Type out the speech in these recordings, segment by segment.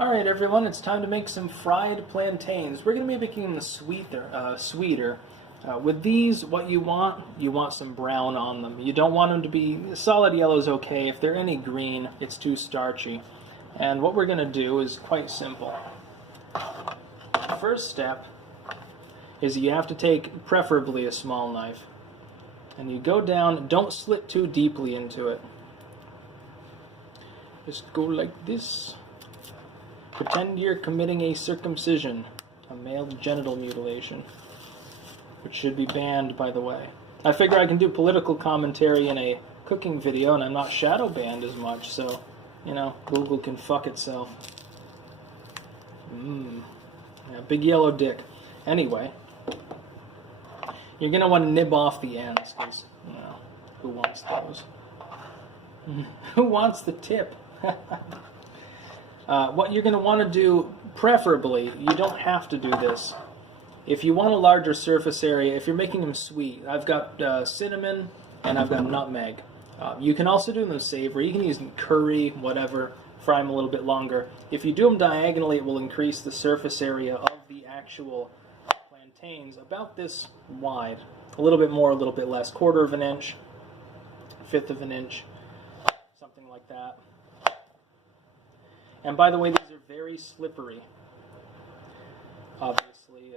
Alright everyone, it's time to make some fried plantains. We're going to be making them sweeter. With these, what you want some brown on them. You don't want them to be, solid yellow is okay. If they're any green, it's too starchy. And what we're going to do is quite simple. The first step is you have to take preferably a small knife. And you go down, don't slit too deeply into it. Just go like this. Pretend you're committing a circumcision, a male genital mutilation, which should be banned, by the way. I figure I can do political commentary in a cooking video, and I'm not shadow banned as much, so, you know, Google can fuck itself. Yeah, big yellow dick. Anyway, you're going to want to nib off the ends, because, you know, who wants those? Who wants the tip? What you're going to want to do, preferably, you don't have to do this. If you want a larger surface area, if you're making them sweet, I've got cinnamon and I've got nutmeg. You can also do them savory. You can use them curry, whatever, fry them a little bit longer. If you do them diagonally, it will increase the surface area of the actual plantains about this wide. A little bit more, a little bit less. 1/4 of an inch, 1/5 of an inch, something like that. And by the way, these are very slippery. Obviously,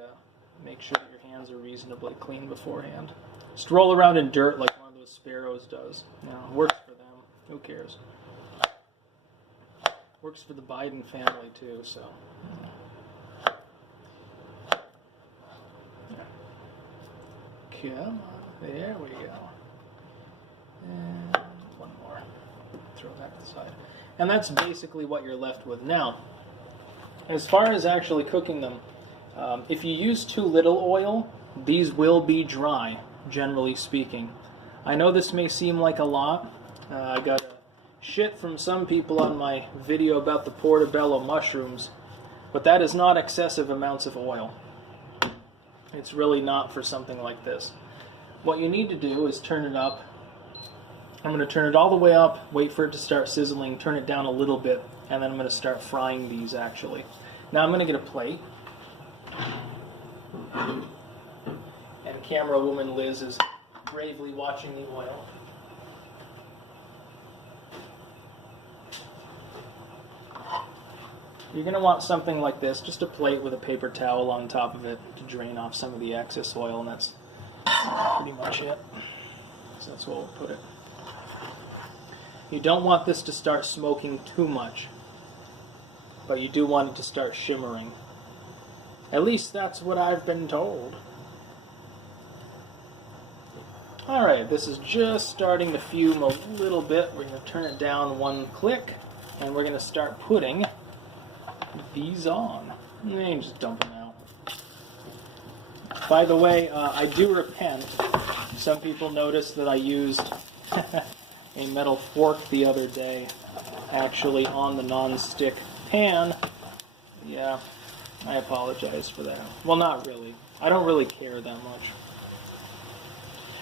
make sure that your hands are reasonably clean beforehand. Just roll around in dirt like one of those sparrows does. You know, works for them. Who cares? Works for the Biden family too, so. Come on. There we go. And one more. Throw that to the side. And that's basically what you're left with. Now, as far as actually cooking them, if you use too little oil, these will be dry, generally speaking. I know this may seem like a lot. I got shit from some people on my video about the portobello mushrooms, but that is not excessive amounts of oil. It's really not for something like this. What you need to do is turn it up. I'm going to turn it all the way up, wait for it to start sizzling, turn it down a little bit, and then I'm going to start frying these actually. Now I'm going to get a plate. And camera woman Liz is bravely watching the oil. You're going to want something like this, just a plate with a paper towel on top of it to drain off some of the excess oil, and that's pretty much it. So that's where we'll put it. You don't want this to start smoking too much, but you do want it to start shimmering. At least that's what I've been told. Alright, this is just starting to fume a little bit. We're going to turn it down one click, and we're going to start putting these on. And just dump them out. By the way, I do repent. Some people noticed that I used a metal fork the other day, actually on the non-stick pan. Yeah, I apologize for that. Well, not really. I don't really care that much.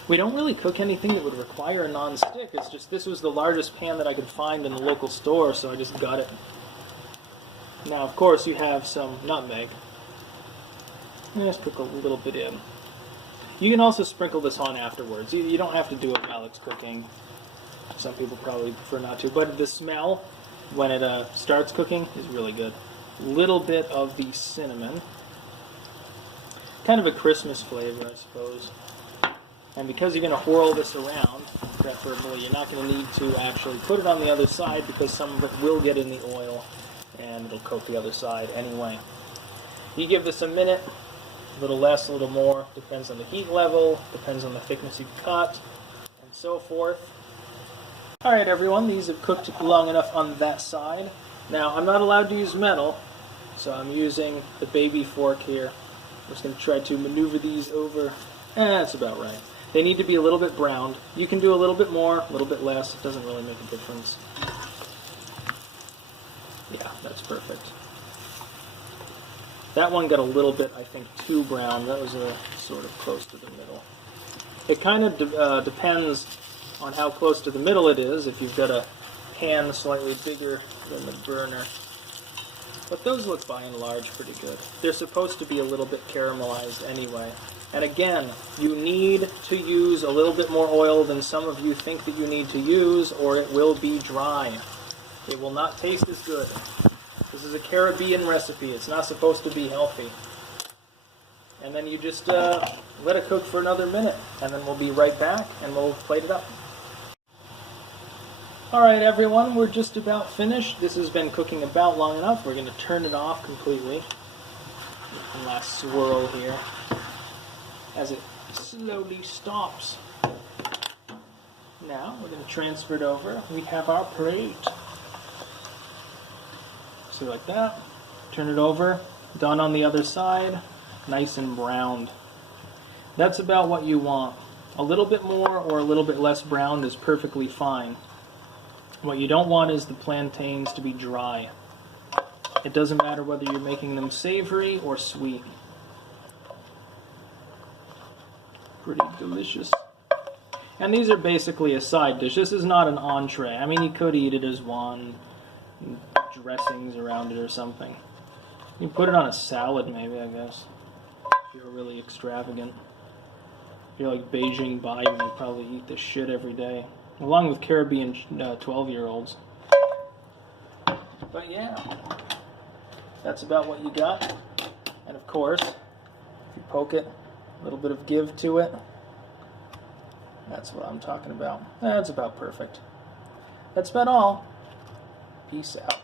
We don't really cook anything that would require a non-stick. It's just this was the largest pan that I could find in the local store, so I just got it. Now, of course, you have some nutmeg. And just cook a little bit in. You can also sprinkle this on afterwards. You don't have to do it while it's cooking. Some people probably prefer not to, but the smell when it starts cooking is really good. A little bit of the cinnamon. Kind of a Christmas flavor, I suppose. And because you're going to whirl this around, preferably, you're not going to need to actually put it on the other side because some of it will get in the oil and it'll coat the other side anyway. You give this a minute, a little less, a little more, depends on the heat level, depends on the thickness you cut, and so forth. Alright everyone, these have cooked long enough on that side. Now, I'm not allowed to use metal, so I'm using the baby fork here. I'm just going to try to maneuver these over. That's about right. They need to be a little bit browned. You can do a little bit more, a little bit less. It doesn't really make a difference. Yeah, that's perfect. That one got a little bit, I think, too brown. That was sort of close to the middle. It kind of depends on how close to the middle it is. If you've got a pan slightly bigger than the burner, But those look by and large pretty good. They're supposed to be a little bit caramelized anyway. And again, you need to use a little bit more oil than some of you think that you need to use, or it will be dry. It will not taste as good. This is a Caribbean recipe. It's not supposed to be healthy. And then you just let it cook for another minute, and then we'll be right back and we'll plate it up. Alright everyone, we're just about finished. This has been cooking about long enough. We're going to turn it off completely. One last swirl here as it slowly stops. Now we're going to transfer it over. We have our plate. So like that. Turn it over. Done on the other side. Nice and browned. That's about what you want. A little bit more or a little bit less browned is perfectly fine. What you don't want is the plantains to be dry. It doesn't matter whether you're making them savory or sweet. Pretty delicious. And these are basically a side dish. This is not an entree. I mean, you could eat it as one, dressings around it or something. You can put it on a salad maybe, I guess. If you're really extravagant. If you're like Beijing Biden, you'd probably eat this shit every day. Along with Caribbean 12-year-olds. But yeah, that's about what you got. And of course, if you poke it, a little bit of give to it, that's what I'm talking about. That's about perfect. That's about all. Peace out.